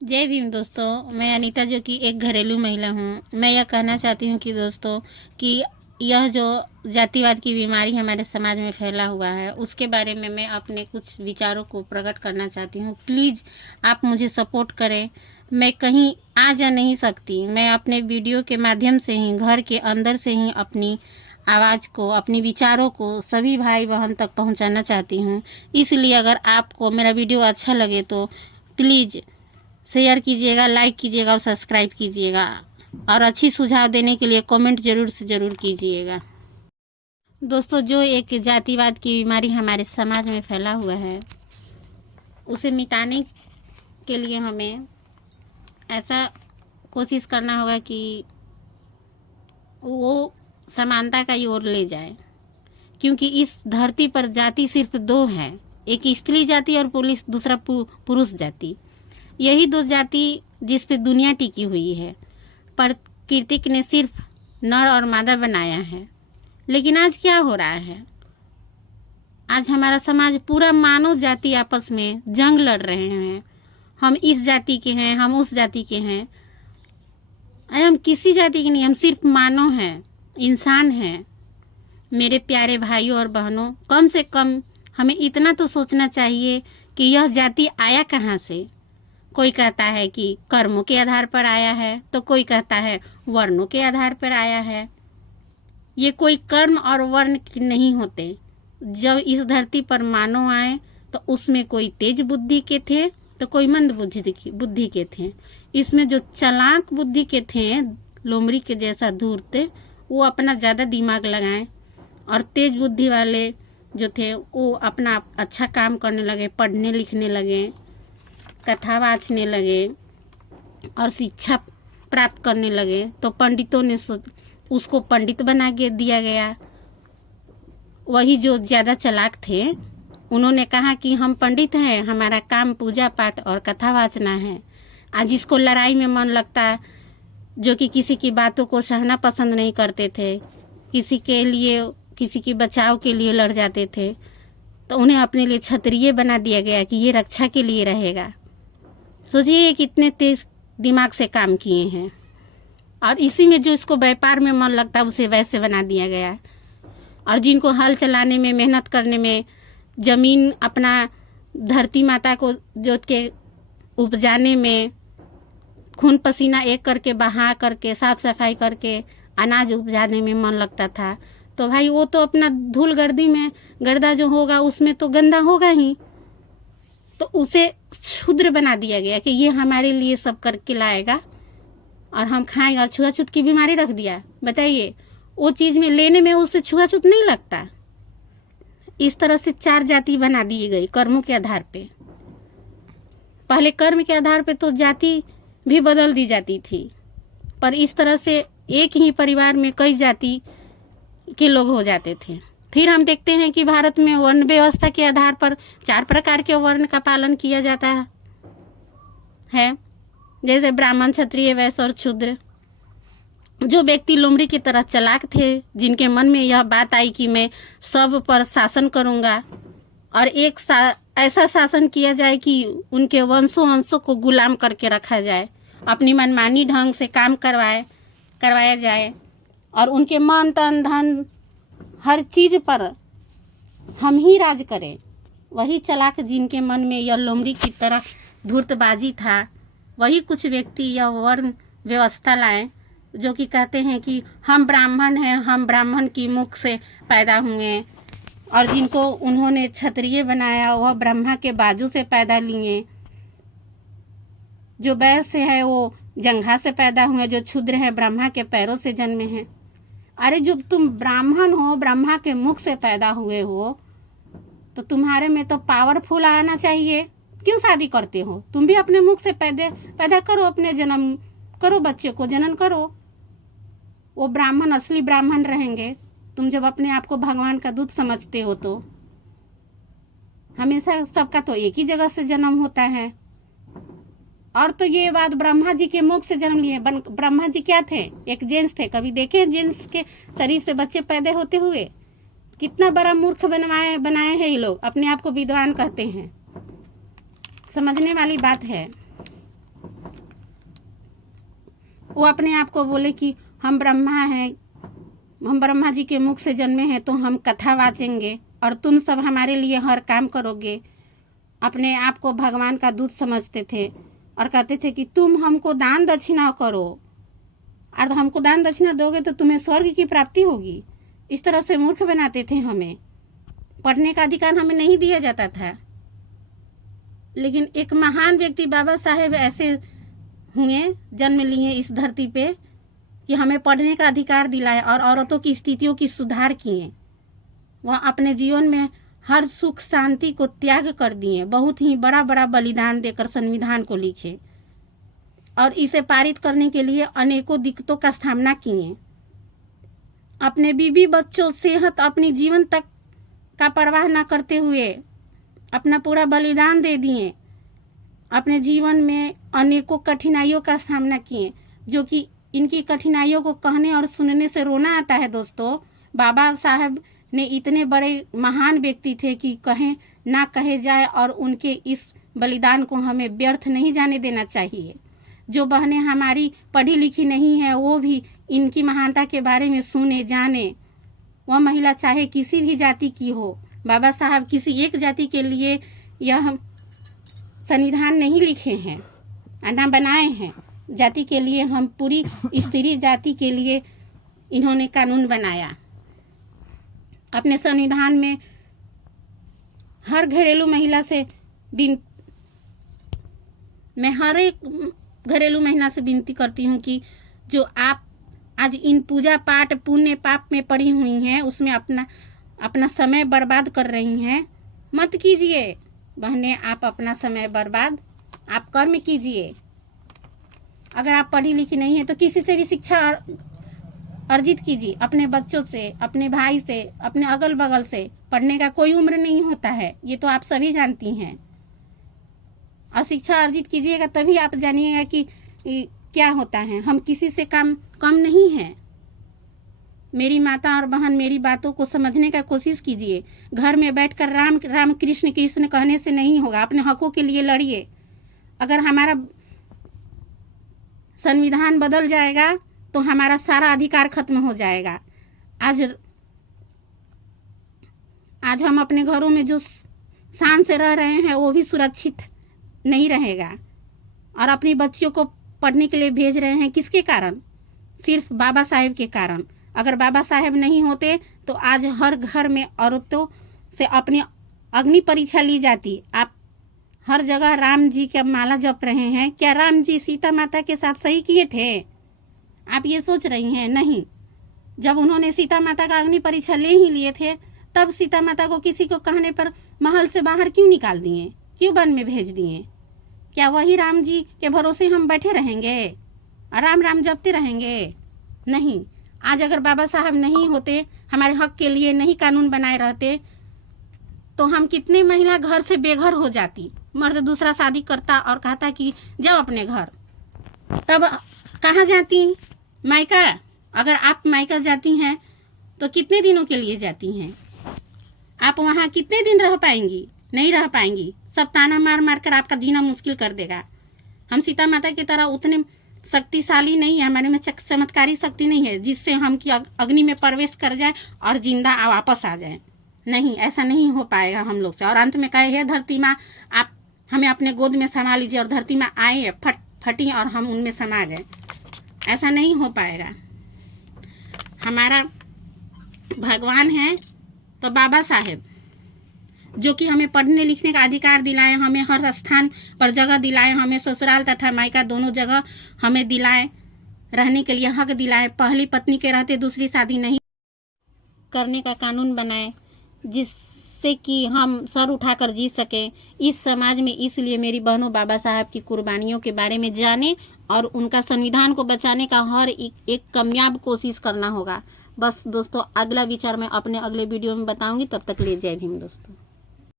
जय भीम दोस्तों। मैं अनीता जो कि एक घरेलू महिला हूँ। मैं यह कहना चाहती हूँ कि दोस्तों कि यह जो जातिवाद की बीमारी हमारे समाज में फैला हुआ है उसके बारे में मैं अपने कुछ विचारों को प्रकट करना चाहती हूँ। प्लीज़ आप मुझे सपोर्ट करें। मैं कहीं आ जा नहीं सकती। मैं अपने वीडियो के माध्यम से ही घर के अंदर से ही अपनी आवाज़ को, अपनी विचारों को सभी भाई बहन तक पहुँचाना चाहती हूँ। इसलिए अगर आपको मेरा वीडियो अच्छा लगे तो प्लीज़ शेयर कीजिएगा, लाइक कीजिएगा और सब्सक्राइब कीजिएगा और अच्छी सुझाव देने के लिए कमेंट ज़रूर से ज़रूर कीजिएगा। दोस्तों, जो एक जातिवाद की बीमारी हमारे समाज में फैला हुआ है उसे मिटाने के लिए हमें ऐसा कोशिश करना होगा कि वो समानता का ओर ले जाए, क्योंकि इस धरती पर जाति सिर्फ दो है, एक स्त्री जाति और दूसरा पुरुष जाति। यही दो जाति जिस पे दुनिया टिकी हुई है। प्रकृति ने सिर्फ नर और मादा बनाया है। लेकिन आज क्या हो रहा है? आज हमारा समाज पूरा मानव जाति आपस में जंग लड़ रहे हैं। हम इस जाति के हैं, हम उस जाति के हैं। अरे हम किसी जाति के नहीं, हम सिर्फ मानव हैं, इंसान हैं। मेरे प्यारे भाइयों और बहनों, कम से कम हमें इतना तो सोचना चाहिए कि यह जाति आया कहाँ से। कोई कहता है कि कर्मों के आधार पर आया है, तो कोई कहता है वर्णों के आधार पर आया है। ये कोई कर्म और वर्ण नहीं होते। जब इस धरती पर मानव आए तो उसमें कोई तेज बुद्धि के थे तो कोई मंद बुद्धि के थे। इसमें जो चालाक बुद्धि के थे, लोमड़ी के जैसा धूर्त, वो अपना ज़्यादा दिमाग लगाएं, और तेज बुद्धि वाले जो थे वो अपना अच्छा काम करने लगे, पढ़ने लिखने लगे, कथा वाचने लगे और शिक्षा प्राप्त करने लगे। तो पंडितों ने उसको पंडित बना के दिया गया। वही जो ज़्यादा चालाक थे उन्होंने कहा कि हम पंडित हैं, हमारा काम पूजा पाठ और कथा वाचना है। आज जिसको लड़ाई में मन लगता है, जो कि किसी की बातों को सहना पसंद नहीं करते थे, किसी के लिए, किसी की बचाव के लिए लड़ जाते थे, तो उन्हें अपने लिए क्षत्रिय बना दिया गया कि ये रक्षा के लिए रहेगा। सोचिए कितने तेज दिमाग से काम किए हैं। और इसी में जो इसको व्यापार में मन लगता है उसे वैसे बना दिया गया। और जिनको हल चलाने में, मेहनत करने में, ज़मीन अपना धरती माता को जोत के उपजाने में, खून पसीना एक करके बहा करके, साफ सफाई करके अनाज उपजाने में मन लगता था, तो भाई वो तो अपना धूल गर्दी में, गर्दा जो होगा उसमें तो गंदा होगा ही। तो उसे क्षुद्र बना दिया गया कि ये हमारे लिए सब करके लाएगा और हम खाएंगे, और छुआछूत की बीमारी रख दिया। बताइए, वो चीज़ में लेने में उससे छुआछूत नहीं लगता। इस तरह से चार जाति बना दी गई कर्मों के आधार पे। पहले कर्म के आधार पे तो जाति भी बदल दी जाती थी, पर इस तरह से एक ही परिवार में कई जाति के लोग हो जाते थे। फिर हम देखते हैं कि भारत में वर्ण व्यवस्था के आधार पर 4 प्रकार के वर्ण का पालन किया जाता है, जैसे ब्राह्मण, क्षत्रिय, वैश्य और शूद्र। जो व्यक्ति लोमड़ी की तरह चालाक थे, जिनके मन में यह बात आई कि मैं सब पर शासन करूंगा और एक ऐसा शासन किया जाए कि उनके वंशों को गुलाम करके रखा जाए, अपनी मनमानी ढंग से काम करवाया जाए और उनके मन, तन, धन, हर चीज़ पर हम ही राज करें। वही चालाक जिनके मन में यह लोमड़ी की तरह धूर्तबाजी था, वही कुछ व्यक्ति यह वर्ण व्यवस्था लाएं, जो कि कहते हैं कि हम ब्राह्मण हैं, हम ब्राह्मण की मुख से पैदा हुए, और जिनको उन्होंने क्षत्रिय बनाया वह ब्रह्मा के बाजू से पैदा लिए। जो वैश्य है वो जंघा से पैदा हुए, जो क्षुद्र है ब्रह्मा के पैरों से जन्मे हैं। अरे जब तुम ब्राह्मण हो, ब्रह्मा के मुख से पैदा हुए हो, तो तुम्हारे में तो पावरफुल आना चाहिए। क्यों शादी करते हो? तुम भी अपने मुख से पैदा करो, अपने जन्म करो, बच्चे को जनन करो। वो ब्राह्मण असली ब्राह्मण रहेंगे। तुम जब अपने आप को भगवान का दूत समझते हो तो हमेशा सबका तो एक ही जगह से जन्म होता है। और तो ये बात, ब्रह्मा जी के मुख से जन्म लिए। ब्रह्मा जी क्या थे? एक जेंट्स थे। कभी देखे जेंट्स के शरीर से बच्चे पैदा होते हुए? कितना बड़ा मूर्ख बनाए हैं ये लोग। अपने आप को विद्वान कहते हैं। समझने वाली बात है। वो अपने आप को बोले कि हम ब्रह्मा हैं, हम ब्रह्मा जी के मुख से जन्मे हैं, तो हम कथा वाचेंगे और तुम सब हमारे लिए हर काम करोगे। अपने आप को भगवान का दूत समझते थे और कहते थे कि तुम हमको दान दक्षिणा करो और हमको दान दक्षिणा दोगे तो तुम्हें स्वर्ग की प्राप्ति होगी। इस तरह से मूर्ख बनाते थे हमें। पढ़ने का अधिकार हमें नहीं दिया जाता था। लेकिन एक महान व्यक्ति बाबा साहेब ऐसे हुए, जन्म लिए इस धरती पे कि हमें पढ़ने का अधिकार दिलाए और औरतों की स्थितियों की सुधार किए। वह अपने जीवन में हर सुख शांति को त्याग कर दिए, बहुत ही बड़ा बड़ा बलिदान देकर संविधान को लिखे और इसे पारित करने के लिए अनेकों दिक्कतों का सामना किए। अपने बीवी बच्चों, सेहत, अपनी जीवन तक का परवाह न करते हुए अपना पूरा बलिदान दे दिए। अपने जीवन में अनेकों कठिनाइयों का सामना किए, जो कि इनकी कठिनाइयों को कहने और सुनने से रोना आता है। दोस्तों, बाबा साहब ने इतने बड़े महान व्यक्ति थे कि कहें ना कहे जाए और उनके इस बलिदान को हमें व्यर्थ नहीं जाने देना चाहिए। जो बहनें हमारी पढ़ी लिखी नहीं है वो भी इनकी महानता के बारे में सुने जाने। वह महिला चाहे किसी भी जाति की हो, बाबा साहब किसी एक जाति के लिए यह संविधान नहीं लिखे हैं, ना बनाए हैं। जाति के लिए हम पूरी स्त्री जाति के लिए इन्होंने कानून बनाया। अपने संविधान में हर घरेलू महिला से मैं हर एक घरेलू महिला से विनती करती हूँ कि जो आप आज इन पूजा पाठ पुण्य पाप में पड़ी हुई हैं, उसमें अपना समय बर्बाद कर रही हैं, मत कीजिए। बहनें, आप अपना समय बर्बाद आप कर्म कीजिए। अगर आप पढ़ी लिखी नहीं है तो किसी से भी शिक्षा अर्जित कीजिए, अपने बच्चों से, अपने भाई से, अपने अगल बगल से। पढ़ने का कोई उम्र नहीं होता है, ये तो आप सभी जानती हैं। और शिक्षा अर्जित कीजिएगा तभी आप जानिएगा कि क्या होता है। हम किसी से कम नहीं हैं। मेरी माता और बहन, मेरी बातों को समझने का कोशिश कीजिए। घर में बैठकर राम राम कृष्ण कृष्ण कहने से नहीं होगा। अपने हकों के लिए लड़िए। अगर हमारा संविधान बदल जाएगा तो हमारा सारा अधिकार खत्म हो जाएगा। आज हम अपने घरों में जो शान से रह रहे हैं वो भी सुरक्षित नहीं रहेगा। और अपनी बच्चियों को पढ़ने के लिए भेज रहे हैं, किसके कारण? सिर्फ बाबा साहेब के कारण। अगर बाबा साहेब नहीं होते तो आज हर घर में औरतों से अपनी अग्नि परीक्षा ली जाती। आप हर जगह राम जी का माला जप रहे हैं, क्या राम जी सीता माता के साथ सही किए थे? आप ये सोच रही हैं? नहीं। जब उन्होंने सीता माता का अग्नि परीक्षा ले ही लिए थे, तब सीता माता को किसी को कहने पर महल से बाहर क्यों निकाल दिए, क्यों वन में भेज दिए? क्या वही राम जी के भरोसे हम बैठे रहेंगे और राम राम जपते रहेंगे? नहीं। आज अगर बाबा साहब नहीं होते, हमारे हक के लिए नहीं कानून बनाए रहते, तो हम कितने महिला घर से बेघर हो जाती। मर्द दूसरा शादी करता और कहता कि जाओ अपने घर। तब कहाँ जाती? मायका। अगर आप मायका जाती हैं तो कितने दिनों के लिए जाती हैं? आप वहाँ कितने दिन रह पाएंगी? नहीं रह पाएंगी। सब ताना मार मार कर आपका जीना मुश्किल कर देगा। हम सीता माता की तरह उतने शक्तिशाली नहीं है, हमारे में चमत्कारी शक्ति नहीं है जिससे हम की अग्नि में प्रवेश कर जाए और जिंदा वापस आ जाए। नहीं, ऐसा नहीं हो पाएगा हम लोग से। और अंत में कहे, हे धरती माँ, आप हमें अपने गोद में समा लीजिए। और धरती माँ आए, फटी और हम उनमें समा गए। ऐसा नहीं हो पाएगा। हमारा भगवान है तो बाबा साहेब, जो कि हमें पढ़ने लिखने का अधिकार दिलाए, हमें हर स्थान पर जगह दिलाए, हमें ससुराल तथा मायका दोनों जगह हमें दिलाए, रहने के लिए हक दिलाए। पहली पत्नी के रहते दूसरी शादी नहीं करने का कानून बनाए, जिससे कि हम सर उठाकर जी सके इस समाज में। इसलिए मेरी बहनों, बाबा साहब की कुर्बानियों के बारे में जाने और उनका संविधान को बचाने का हर एक कामयाब कोशिश करना होगा। बस दोस्तों, अगला विचार मैं अपने अगले वीडियो में बताऊंगी। तब तक ले जय भीम दोस्तों।